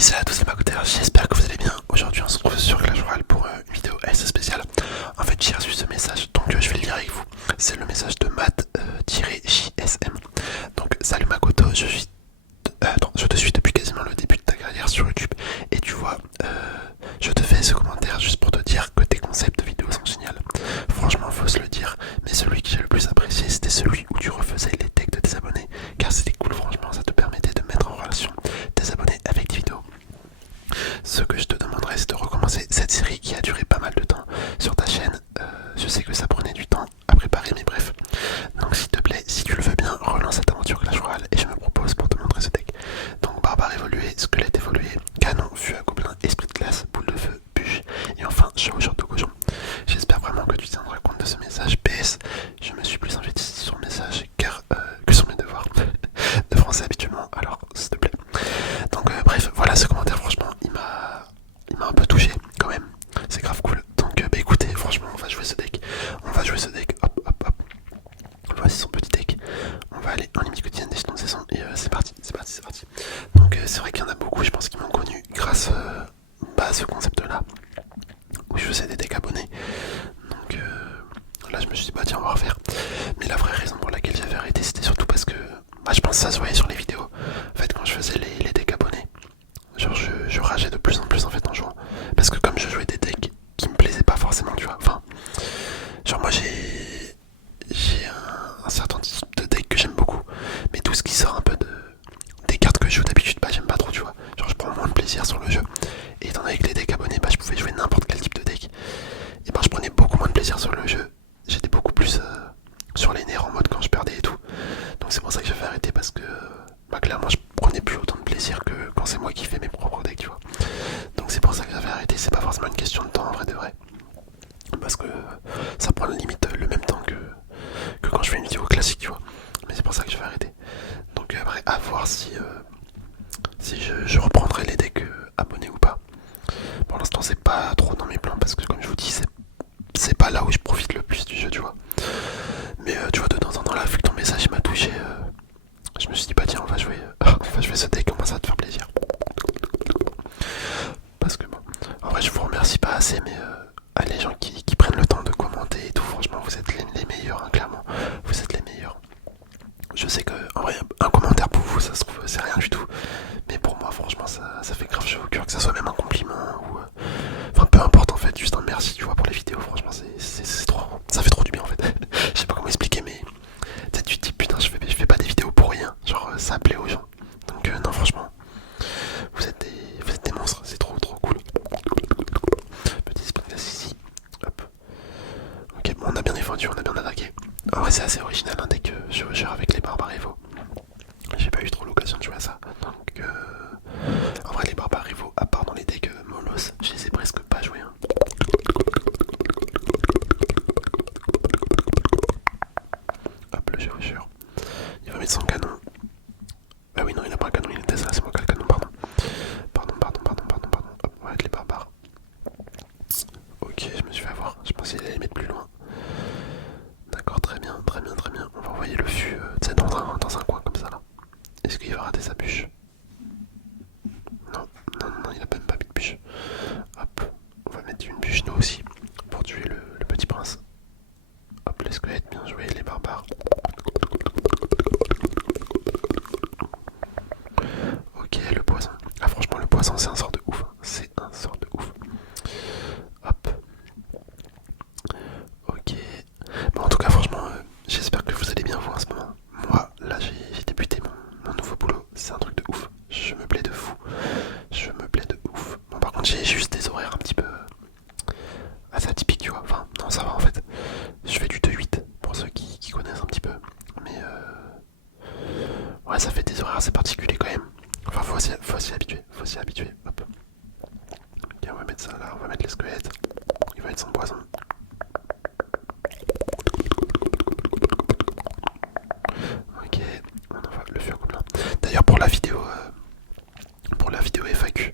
Salut à tous les Macouteurs, j'espère que vous allez bien. Aujourd'hui on se retrouve sur Clash Royale pour une vidéo assez spéciale. En fait j'ai reçu ce message, donc je vais le lire avec vous. C'est le message de Matt-JSM. Donc salut Makoto, je te suis depuis quasiment le début de ta carrière sur YouTube. Et tu vois, je te fais ce commentaire juste pour te dire que tes concepts de vidéos sont géniaux. Franchement faut se le dire, mais celui que j'ai le plus apprécié c'était celui où tu refaisais les decks de tes abonnés. Car c'était cool, franchement, ça te permettait de mettre en relation tes abonnés avec tes vidéos. Ce que je te demanderais, c'est de recommencer cette série qui a duré pas mal de temps sur ta chaîne. Je sais que ça prenait du temps à préparer, mais bref. Donc s'il te plaît, si tu le veux bien, relance cette aventure Clash Royale et je me propose pour te montrer ce deck. Donc barbare évolué, squelette évolué, canon, fût à gobelin, esprit de glace, boule de feu, bûche et enfin chevaucheur de cochon. J'espère vraiment que tu tiendras compte de ce message. PS, je me suis plus investi sur le message que sur mes devoirs de français habituellement, alors s'il te plaît. Donc bref, voilà ce commentaire, franchement, il m'a un peu touché quand même. C'est grave cool. Donc bah écoutez, franchement, on va jouer ce deck. Hop, hop, hop. Voici son petit deck. On va aller en limite quotidienne des jetons de saison et c'est parti. Donc c'est vrai qu'il y en a beaucoup, je pense, qui m'ont connu grâce à ce concept-là, où je faisais des decks abonnés. Donc là, je me suis dit, bah tiens, on va refaire. Mais la vraie raison pour laquelle j'avais arrêté, c'était surtout parce que je pense que ça se voyait sur les vidéos. En fait, quand je faisais les decks abonnés, genre je rageais de plus en plus en fait en jouant. Parce que comme je jouais des decks qui me plaisaient pas forcément, tu vois. Enfin, genre moi j'ai un certain type de deck que j'aime beaucoup. Mais tout ce qui sort un peu des cartes que je joue d'habitude, bah j'aime pas trop, tu vois. Genre je prends moins de plaisir sur le jeu. Et étant donné que les decks abonnés, bah je pouvais jouer n'importe quel type de deck. Et ben je prenais beaucoup moins de plaisir sur le jeu. J'étais beaucoup plus sur les nerfs en mode quand je perdais et tout. Donc c'est pour ça que j'avais arrêté parce que clairement je prenais plus autant de plaisir que quand c'est moi qui fais mes propres decks, tu vois. Donc c'est pour ça que j'avais arrêté, c'est pas forcément une question de temps en vrai de vrai. Parce que ça prend limite le même temps que quand je fais une vidéo classique, tu vois. Mais c'est pour ça que j'avais arrêté. Donc après à voir si je reprendrai les decks abonnés ou pas. Pour l'instant c'est pas trop dans mes plans parce que comme je vous dis c'est pas là où je profite le plus du jeu, tu vois. Mais tu vois, de temps en temps là, vu que ton message m'a touché, je me suis dit bah tiens, on va jouer ce deck, comment ça va te faire plaisir. Parce que bon, en vrai je vous remercie pas assez, mais les gens qui prennent le temps de commenter et tout, franchement vous êtes les meilleurs, hein, clairement, vous êtes les meilleurs. Je sais que en vrai un commentaire pour vous ça se trouve c'est rien du tout, mais pour moi franchement ça fait grave chaud au cœur, que ça soit même un compliment ou enfin peu importe en fait, juste un merci, tu vois, pour les vidéos. Franchement c'est trop, ça fait trop du bien en fait. Je sais pas comment expliquer, mais peut-être tu te dis putain je fais pas des vidéos pour rien, genre ça plaît aux gens. Donc non franchement vous êtes des monstres, c'est trop cool. Petit split ici, hop. Ok, bon, on a bien défendu, on a bien attaqué. En vrai c'est assez original hein, dès que je gère avec les barbares Evo. J'ai pas eu trop l'occasion de jouer à ça. Donc en vrai les barbares Evo, à part dans les decks Molos, je les ai presque pas joués hein. Hop, le chevaucheur. Il va mettre son canon. Ah oui non, il a pas un canon, il était ça, c'est moi qui ai le canon, pardon. Hop, on va mettre les barbares. Ok, je me suis fait avoir, je pensais qu'il allait les mettre plus loin. D'accord, très bien. On va envoyer le fût dans un coin comme ça là. Est-ce qu'il va rater sa bûche? Non, il a même pas mis de bûche. Hop, on va mettre une bûche nous aussi pour tuer le petit prince. Hop, les squelettes, bien joué, les barbares. Ok, le poison. Ah franchement le poison c'est un sort de ouf. C'est un sort de ouf. Hop. Ok. Bon en tout cas franchement j'espère que vous allez bien vous en ce moment. Moi là j'ai débuté mon nouveau boulot. C'est un truc de ouf. Je me plais de fou. Bon par contre j'ai juste des horaires un petit peu assez atypiques, tu vois. Enfin non ça va en fait. Je fais du 2-8 pour ceux qui connaissent un petit peu. Mais ouais ça fait des horaires assez particuliers quand même. Enfin faut s'y habituer. Hop. Ok, on va mettre ça là, on va mettre les squelettes. Il va être sans poison. Ok, on envoie le feu à gobelin. D'ailleurs pour la vidéo FAQ,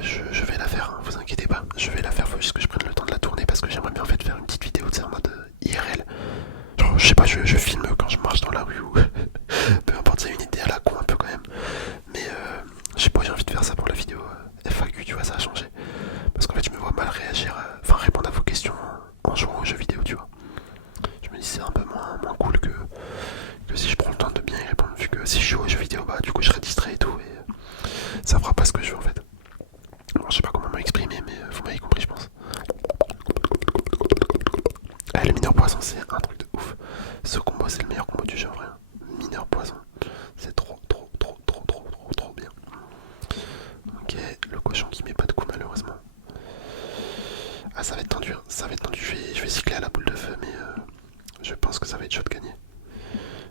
je vais la faire, hein, vous inquiétez pas. Je vais la faire, faut juste que je prenne le temps de la tourner parce que j'aimerais bien en fait faire une petite vidéo en mode IRL. Genre je sais pas, je filme quand je marche dans la rue ou peu importe, c'est une idée à la con un peu quand même. Mais je sais pas, j'ai envie de faire faire ça pour la vidéo FAQ, tu vois, ça a changé. Parce qu'en fait, je me vois mal réagir, enfin répondre à vos questions en jouant aux jeux vidéo, tu vois. Je me dis c'est un peu moins cool que si je prends le temps de bien y répondre, vu que si je joue aux jeux vidéo, bah du coup je serai distrait et tout, et ça fera pas ce que je veux en fait. Alors, je sais pas comment m'exprimer, mais vous m'avez compris, je pense. Le mineur poison, c'est un truc de ouf. Ce combo, c'est le meilleur combo du jeu en vrai. Mineur poison, c'est trop bien. Ok, le cochon qui met pas de coup malheureusement. Ah, ça va être tendu, hein. Ça va être tendu. Je vais cycler à la boule de feu, mais je pense que ça va être chaud de gagner.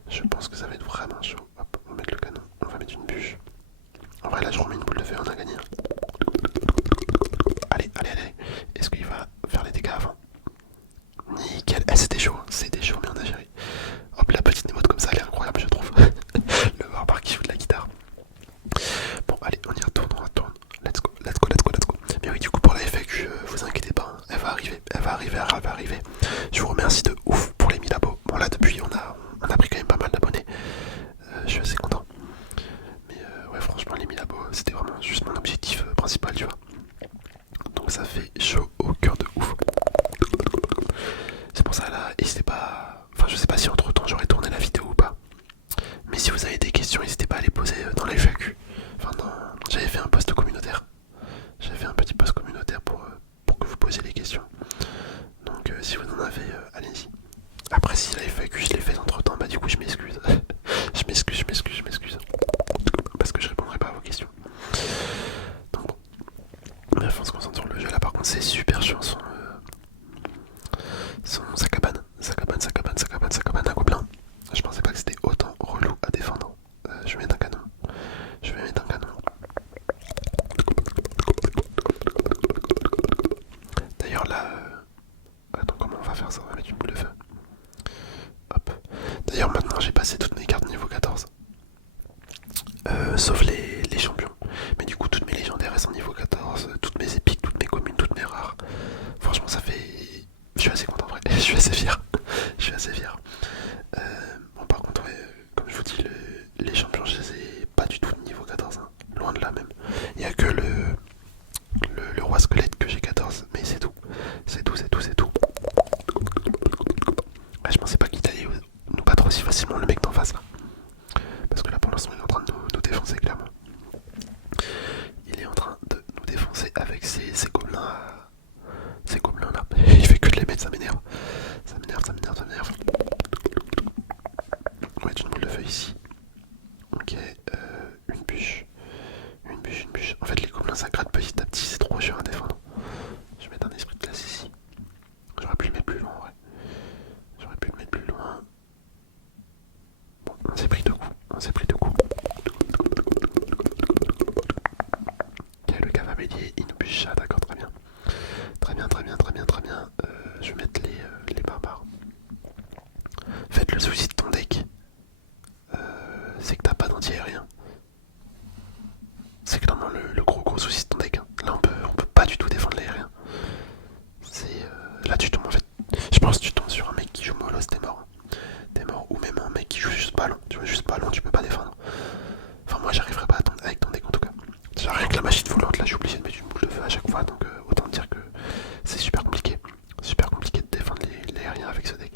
Je pense que ça va être vraiment chaud. Hop, on va mettre le canon, on va mettre une bûche. En vrai, là, je remets une boule de feu, on a gagné. Allez. Est-ce qu'il va faire les dégâts avant? Nickel. C'était chaud, mais on a géré. Hop, la petite émote comme ça, elle est incroyable, je trouve. Le barbare qui joue de la guitare. Bon, allez, on y retourne. Let's go. Mais oui, du coup, pour la FAQ, vous inquiétez pas, hein, elle va arriver. Je vous remercie de ouf pour les 1000 abos. Bon, là, depuis, on a pris quand même pas mal d'abonnés. Je suis assez content. Mais ouais, franchement, les 1000 abos, c'était vraiment juste mon objectif principal, tu vois. Donc, ça fait chaud au cœur de ouf. C'est pour ça, là, n'hésitez pas. Enfin, je sais pas si entre temps j'aurais tourné la vidéo ou pas. Mais si vous avez des questions, n'hésitez pas à les poser dans les FAQ. Enfin, j'avais fait un post communautaire. J'avais fait un petit post communautaire pour que vous posiez les questions. Donc si vous en avez, allez-y. Après si la FAQ je l'ai fait entre temps, bah du coup je m'excuse. je m'excuse. Parce que je répondrai pas à vos questions. Donc bon. Bref, on se concentre sur le jeu. Là par contre c'est super chiant sa cabane à gobelins. Je pensais pas que c'était autant relou à défendre. Je vais mettre un canon. D'ailleurs là, attends, comment on va faire ça? On va mettre une boule de feu. Hop. D'ailleurs maintenant j'ai passé toutes mes cartes niveau 14. Sauf les champions. Mais du coup toutes mes légendaires elles sont niveau 14. Toutes mes épiques, toutes mes communes, toutes mes rares. Franchement ça fait... Je suis assez content en vrai. Je suis assez fier. Bon par contre ouais, comme je vous dis, les champions je les ai pas du tout de niveau 14. Hein. Loin de là même. Il n'y a que le roi squelette que j'ai 14. Mais c'est tout. C'est tout. Ouais, je pensais pas qu'il allait nous battre aussi facilement le mec d'en face là. Parce que là pour l'instant il est en train de nous défoncer clairement. Il est en train de nous défoncer avec ses gobelins. Ces gobelins là. Il fait que de les mettre, ça m'énerve. On va mettre une boule de feu ici. Ok, une bûche. En fait les gobelins ça gratte petit à petit, c'est trop chiant à défendre. Je vais mettre un esprit de glace ici. J'aurais pu le mettre plus loin en vrai. Bon, on s'est pris deux coups. Ok, le cavalier, il nous bûche. Ah d'accord, très bien. Je vais mettre les barbares. En fait, le souci de ton deck, c'est que t'as pas d'anti-aérien. C'est clairement le gros souci de ton deck. Hein. Là, on peut pas du tout défendre l'aérien. Là, tu tombes en fait. Je pense que tu tombes sur un mec qui joue Molos, t'es mort. Ou même un mec qui joue juste ballon. Tu vois, juste ballon, tu peux pas défendre. Enfin, moi, j'arriverai pas avec ton deck en tout cas. Genre, avec la machine volante, là, je suis obligé de mettre une boule de feu à chaque fois. Donc, autant dire que c'est super compliqué. De défendre les aériens avec ce deck.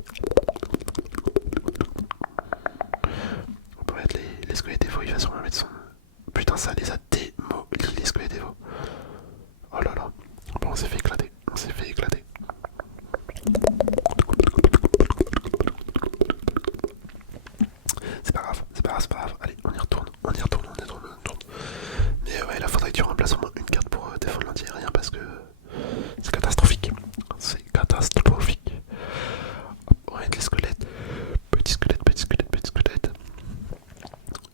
On peut mettre les squelettes Evo, il va sûrement mettre son... Putain, ça les a démolis les squelettes Evo. Oh là là. Bon, on s'est fait éclater. C'est pas grave. Allez, on y retourne. Mais ouais, là, faudrait que tu remplaces au moins une carte pour défendre l'anti-aérien parce que c'est catastrophique. Hop, on va mettre les squelettes. Petit squelette.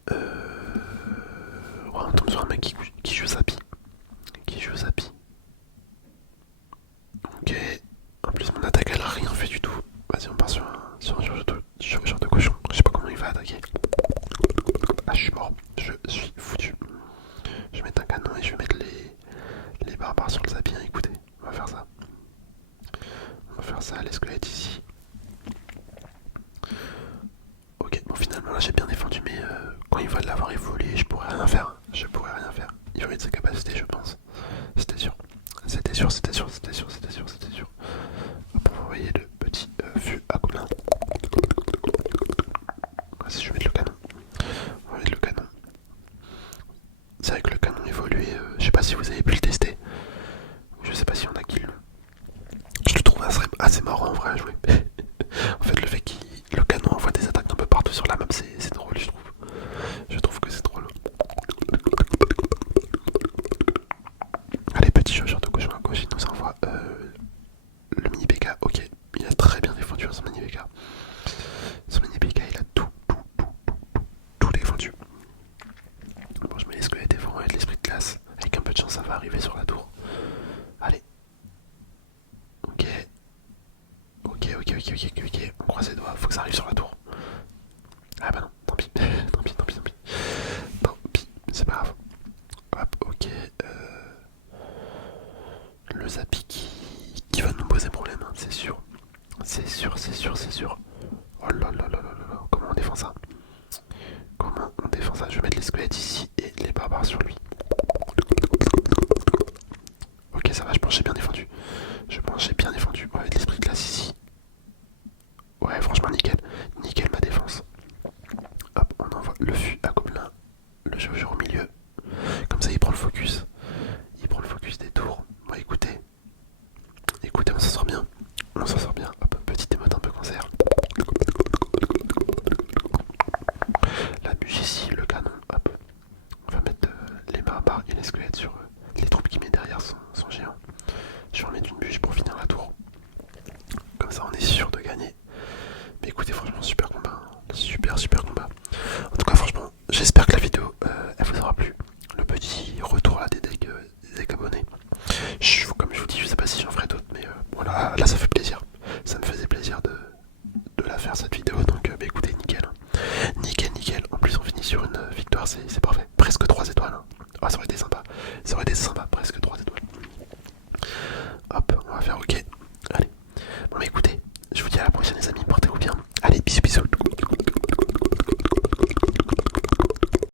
Ouais, on tombe sur un mec qui joue Zapi. Ok. En plus, mon attaque, elle a rien fait du tout. Vas-y, on part sur un genre de cochon. Je sais pas comment il va attaquer. Ah, je suis mort. Je suis foutu. Je vais mettre un canon et je vais mettre les barbares sur le Zapi. Écoutez, on va faire ça. Les squelettes ici. Ok, bon finalement là j'ai bien défendu, mais quand il va l'avoir évolué, je pourrais rien faire. Il va de sa capacité, je pense. C'était sûr. C'était sûr, c'était sûr, c'était sûr, c'était sûr, c'était sûr. Hop, on va envoyer le petit fût à gobelin. Si je vais mettre le canon. On va mettre le canon. C'est vrai que le canon évolué, je sais pas si vous avez pu le tester. Je sais pas si on a qui le. Je le trouve assez marrant en vrai à jouer. En fait, le fait que le canon envoie des attaques un peu partout sur la map, c'est drôle, je trouve. Je trouve que c'est drôle. Allez, petit chaussure de cochon à gauche, il nous envoie le mini PK. Ok, il a très bien défendu son mini PK. Son mini PK, il a tout défendu. Bon, je mets les squelettes devant et de l'esprit de classe. Avec un peu de chance, ça va arriver sur la tour. Allez. Ok. Ok. On croise les doigts, faut que ça arrive sur la tour. Ah bah non, tant pis. Tant pis, c'est pas grave. Hop, ok. Le Zapi qui va nous poser problème, hein, c'est sûr. C'est sûr. Oh là là là là là là. Comment on défend ça? Je vais mettre les squelettes ici et les barbares sur lui. Ok, ça va, je pense que j'ai bien défendu. On va mettre l'esprit de classe ici. Ouais, franchement, nickel. Nickel ma défense. Hop, on envoie le fût à gobelin. Le chauffeur au milieu. Comme ça, il prend le focus. Des tours. Bon, écoutez, on s'en sort bien. Hop, petite émote un peu cancer. La bûche ici, le canon. Hop. On va mettre les barbares et les squelettes sur les troupes qui mettent derrière son géant. Je vais remettre une bûche pour finir la tour. Comme ça, on est sûr de gagner. Mais écoutez, franchement, super combat. Super combat. En tout cas, franchement, j'espère que la vidéo, elle vous aura plu. Le petit retour là des decks abonnés. Comme je vous dis, je sais pas si j'en ferai d'autres, mais voilà, là ça fait plaisir. Ça me faisait plaisir de la faire cette vidéo, donc bah écoutez, nickel. Nickel. En plus, on finit sur une victoire, c'est parfait. Presque 3 étoiles. Hein. Ah, ça aurait été sympa. Presque 3